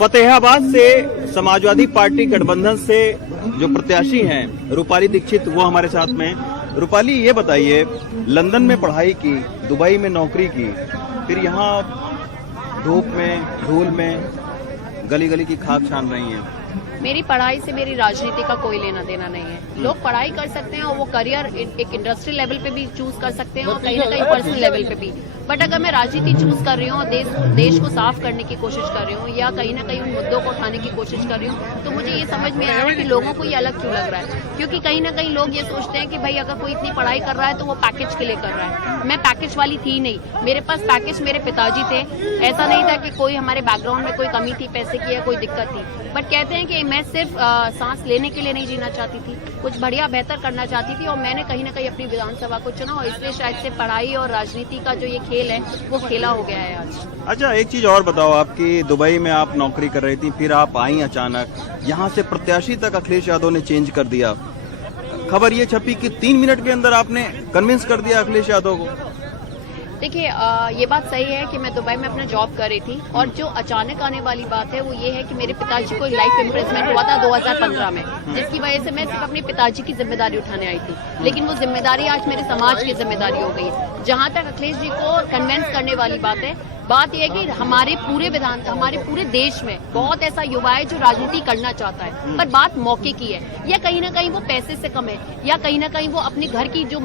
फतेहाबाद से समाजवादी पार्टी गठबंधन से जो प्रत्याशी हैं रूपाली दीक्षित, वो हमारे साथ में हैं। रूपाली, ये बताइए, लंदन में पढ़ाई की, दुबई में नौकरी की, फिर यहाँ धूप में धूल में गली गली की खाक छान रही हैं। मेरी पढ़ाई से मेरी राजनीति का कोई लेना देना नहीं है। लोग पढ़ाई कर सकते हैं और वो करियर एक इंडस्ट्री लेवल पे भी चूज कर सकते हैं और कहीं ना कहीं पर्सनल लेवल पे भी। बट अगर मैं राजनीति चूज कर रही हूँ और देश को साफ करने की कोशिश कर रही हूँ या कहीं ना कहीं उन मुद्दों को उठाने की कोशिश कर रही हूँ, तो मुझे ये समझ में आ रहा है कि लोगों को ये अलग क्यों लग रहा है। क्योंकि कहीं ना कहीं लोग ये सोचते हैं कि भाई अगर कोई इतनी पढ़ाई कर रहा है तो वो पैकेज के लिए कर रहा है। मैं पैकेज वाली थी नहीं, मेरे पास पैकेज मेरे पिताजी थे। ऐसा नहीं था कि कोई हमारे बैकग्राउंड में कोई कमी थी, पैसे की या कोई दिक्कत थी। बट कहते हैं कि मैं सिर्फ सांस लेने के लिए नहीं जीना चाहती थी, कुछ बढ़िया बेहतर करना चाहती थी और मैंने कहीं ना कहीं अपनी विधानसभा को चुना और इसलिए शायद से पढ़ाई और राजनीति का जो ये खेल है वो खेला हो गया है आज। अच्छा, एक चीज और बताओ, आपकी दुबई में आप नौकरी कर रही थी, फिर आप आई अचानक, यहाँ से प्रत्याशी तक अखिलेश यादव ने चेंज कर दिया। खबर ये छपी कि 3 मिनट के अंदर आपने कन्विंस कर दिया अखिलेश यादव को। देखिए, ये बात सही है कि मैं दुबई में अपना जॉब कर रही थी और जो अचानक आने वाली बात है वो ये है कि मेरे पिताजी को लाइफ इम्प्रेसमेंट हुआ था 2015 में, जिसकी वजह से मैं सिर्फ अपने पिताजी की जिम्मेदारी उठाने आई थी। लेकिन वो जिम्मेदारी आज मेरे समाज की जिम्मेदारी हो गई है। जहां तक अखिलेश जी को कन्विंस करने वाली बात है, बात यह है कि हमारे पूरे देश में बहुत ऐसा युवा है जो राजनीति करना चाहता है, पर बात मौके की है या कहीं ना कहीं वो पैसे से कम है या कहीं ना कहीं वो अपने घर की जो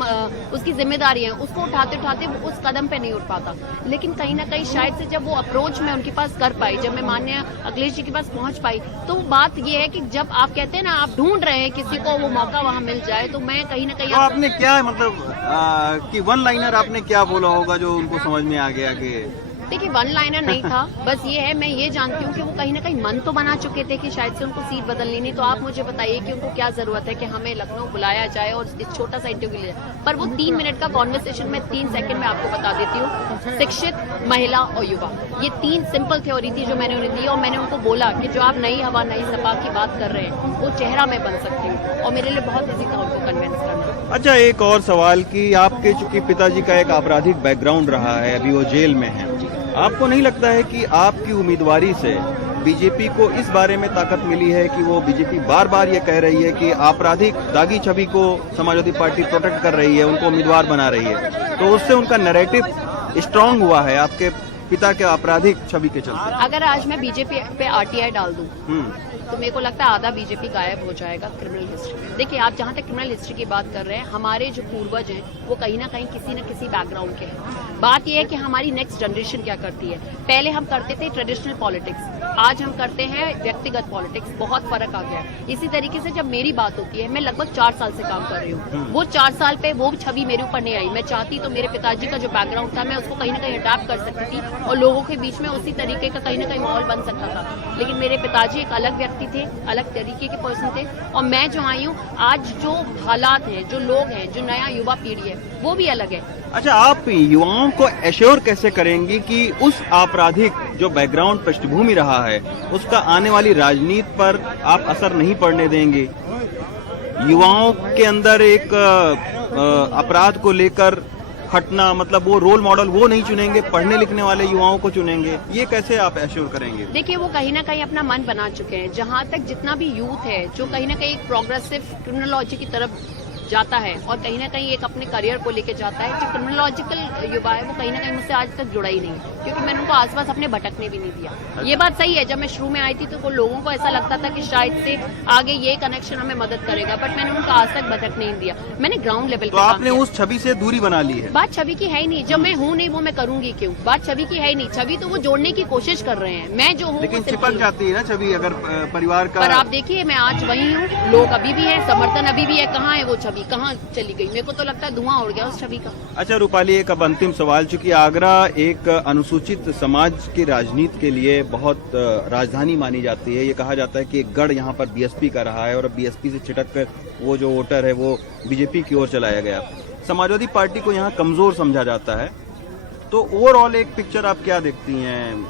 उसकी जिम्मेदारी है उसको उठाते उठाते वो उस कदम पे नहीं उठ पाता। लेकिन कहीं ना कहीं शायद से जब वो अप्रोच मैं उनके पास कर पाई, जब मैं माननीय अखिलेश जी के पास पहुंच पाई, तो बात ये है कि जब आप कहते हैं ना आप ढूंढ रहे हैं किसी को वो मौका वहां मिल जाए, तो मैं कहीं ना कहीं तो आपने क्या मतलब कि वन लाइनर आपने क्या बोला होगा जो उनको समझ में आ गया कि देखिए, वन लाइनर नहीं था। बस ये है, मैं ये जानती हूँ कि वो कहीं ना कहीं मन तो बना चुके थे कि शायद से उनको सीट बदलनी नहीं। तो आप मुझे बताइए कि उनको क्या जरूरत है कि हमें लखनऊ बुलाया जाए और इस छोटा सा इंटरव्यू लिया जाए। पर वो 3 मिनट का कॉन्वर्सेशन में 3 सेकंड में आपको बता देती हूँ। शिक्षित, महिला और युवा, ये 3 सिंपल थ्योरी थी जो मैंने उन्हें दी और मैंने उनको बोला कि जो आप नई हवा नई सपा की बात कर रहे हैं वो चेहरा मैं बन सकती हूँ और मेरे लिए बहुत ईजी था उनको कन्विंस करना। अच्छा, एक और सवाल कि आपके चूंकि पिताजी का एक आपराधिक बैकग्राउंड रहा है, अभी वो जेल में है, आपको नहीं लगता है कि आपकी उम्मीदवारी से बीजेपी को इस बारे में ताकत मिली है कि वो बीजेपी बार बार ये कह रही है कि आपराधिक दागी छवि को समाजवादी पार्टी प्रोटेक्ट कर रही है, उनको उम्मीदवार बना रही है, तो उससे उनका नैरेटिव स्ट्रांग हुआ है आपके पिता के आपराधिक छवि के चलते? अगर आज मैं बीजेपी पे आरटीआई डाल दूं तो मेरे को लगता है आधा बीजेपी गायब हो जाएगा क्रिमिनल हिस्ट्री में। देखिए, आप जहां तक क्रिमिनल हिस्ट्री की बात कर रहे हैं, हमारे जो पूर्वज हैं वो कहीं ना कहीं किसी न किसी बैकग्राउंड के हैं। बात यह है कि हमारी नेक्स्ट जनरेशन क्या करती है। पहले हम करते थे ट्रेडिशनल पॉलिटिक्स, आज हम करते हैं व्यक्तिगत पॉलिटिक्स। बहुत फर्क आ गया। इसी तरीके से जब मेरी बात होती है, मैं लगभग 4 साल से काम कर रही हूँ, वो 4 साल पे वो छवि मेरे ऊपर नहीं आई। मैं चाहती तो मेरे पिताजी का जो बैकग्राउंड था मैं उसको कहीं ना कहीं अडैप्ट कर सकती थी और लोगों के बीच में उसी तरीके का कहीं ना कहीं माहौल बन सकता था। लेकिन मेरे पिताजी एक अलग व्यक्ति थे, अलग तरीके के पर्सन थे और मैं जो आई हूँ, आज जो हालात हैं, जो लोग हैं, जो नया युवा पीढ़ी है वो भी अलग है। अच्छा, आप युवाओं को एश्योर कैसे करेंगी कि उस आपराधिक जो बैकग्राउंड पृष्ठभूमि रहा है उसका आने वाली राजनीति पर आप असर नहीं पड़ने देंगे? युवाओं के अंदर एक अपराध को लेकर हटना, मतलब वो रोल मॉडल वो नहीं चुनेंगे, पढ़ने लिखने वाले युवाओं को चुनेंगे, ये कैसे आप एश्योर करेंगे? देखिए, वो कहीं ना कहीं अपना मन बना चुके हैं। जहां तक जितना भी यूथ है जो कहीं ना कहीं एक प्रोग्रेसिव क्रिमिनोलॉजी की तरफ जाता है और कहीं ना कहीं एक अपने करियर को लेके जाता है, जो क्रिमिनोलॉजिकल युवा है वो कहीं ना कहीं मुझसे आज तक जुड़ा ही नहीं, क्योंकि मैंने उनको आसपास अपने भटकने भी नहीं दिया। ये बात सही है, जब मैं शुरू में आई थी तो लोगों को ऐसा लगता था कि शायद से आगे ये कनेक्शन हमें मदद करेगा, बट मैंने उनको आज तक भटकने नहीं दिया। मैंने ग्राउंड लेवल तो आपने उस छवि से दूरी बना ली है? बात छवि की है ही नहीं। जब मैं हूँ नहीं वो मैं करूंगी क्यों? बात छवि की है ही नहीं। छवि तो वो जोड़ने की कोशिश कर रहे हैं, मैं जो हूँ लेकिन चिपक जाती है ना छवि, अगर परिवार का। पर आप देखिए, मैं आज वही हूँ, लोग अभी भी है, समर्थन अभी भी है। कहाँ है वो छवि, कहाँ चली गई? मेरे को तो लगता है धुआं उड़ गया उस छवि का। अच्छा रूपाली, एक अब अंतिम सवाल, चूंकि आगरा एक अनुसूचित समाज की राजनीति के लिए बहुत राजधानी मानी जाती है, ये कहा जाता है कि एक गढ़ यहाँ पर बीएसपी का रहा है और अब बीएसपी से छिटक कर वो जो वोटर है वो बीजेपी की ओर चलाया गया। समाजवादी पार्टी को यहाँ कमजोर समझा जाता है, तो ओवरऑल एक पिक्चर आप क्या देखती हैं?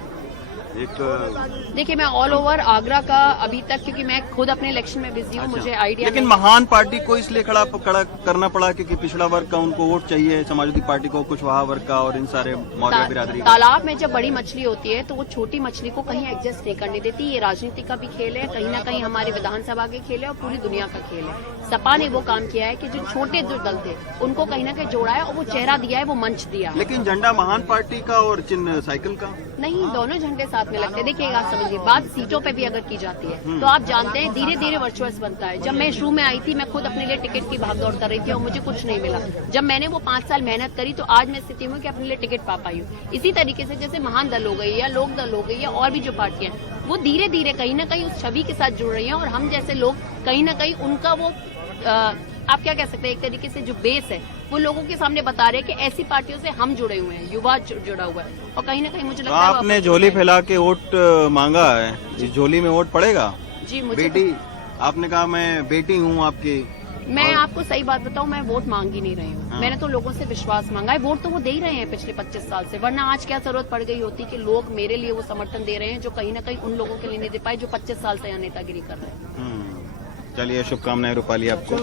एक देखिए, मैं ऑल ओवर आगरा का अभी तक, क्योंकि मैं खुद अपने इलेक्शन में बिजी हूँ, मुझे आइडिया लेकिन नहीं। महान पार्टी को इसलिए खड़ा करना पड़ा क्योंकि पिछड़ा वर्ग का उनको वोट चाहिए, समाजवादी पार्टी को कुशवाहा वर्ग का और इन सारे मौर्य बिरादरी का। तालाब में जब बड़ी मछली होती है तो वो छोटी मछली को कहीं एडजस्ट नहीं करने देती। ये राजनीति का भी खेल है, कहीं ना कहीं हमारे विधानसभा के खेल है और पूरी दुनिया का खेल है। सपा ने वो काम किया है कि जो छोटे जो दल थे उनको कहीं ना कहीं जोड़ा है और वो चेहरा दिया है, वो मंच दिया है। लेकिन झंडा महान पार्टी का और चिन्ह साइकिल का नहीं, दोनों झंडे साथ में लगते हैं। देखिए, आप समझिए, बात सीटों पे भी अगर की जाती है तो आप जानते हैं धीरे धीरे वर्चुअल्स बनता है। जब मैं शुरू में आई थी, मैं खुद अपने लिए टिकट की भागदौड़ कर रही थी और मुझे कुछ नहीं मिला। जब मैंने वो 5 साल मेहनत करी तो आज मैं स्थिति में कि अपने लिए टिकट पा पाई हूँ। इसी तरीके से जैसे महान दल हो गई या लोक दल हो गई या और भी जो पार्टियां, वो धीरे धीरे कहीं ना कहीं उस छवि के साथ जुड़ रही हैं और हम जैसे लोग कहीं ना कहीं उनका वो आप क्या कह सकते हैं, एक तरीके से जो बेस है वो लोगों के सामने बता रहे हैं कि ऐसी पार्टियों से हम जुड़े हुए हैं, युवा जुड़ा हुआ है। और कहीं ना कहीं मुझे लगता है आपने झोली फैला के वोट मांगा है, इस झोली में वोट पड़ेगा? जी, मुझे बेटी, आपने कहा मैं बेटी हूँ आपकी। मैं आपको सही बात बताऊं, मैं वोट मांग ही नहीं रही हूँ। मैंने तो लोगों से विश्वास मांगा है। वोट तो वो दे ही रहे हैं पिछले 25 साल से, वरना आज क्या जरूरत पड़ गई होती कि लोग मेरे लिए वो समर्थन दे रहे हैं जो कहीं ना कहीं उन लोगों के लिए नहीं दे पाए जो 25 साल से यहाँ नेतागिरी कर रहे हैं। चलिए, शुभकामनाएं रूपाली आपको।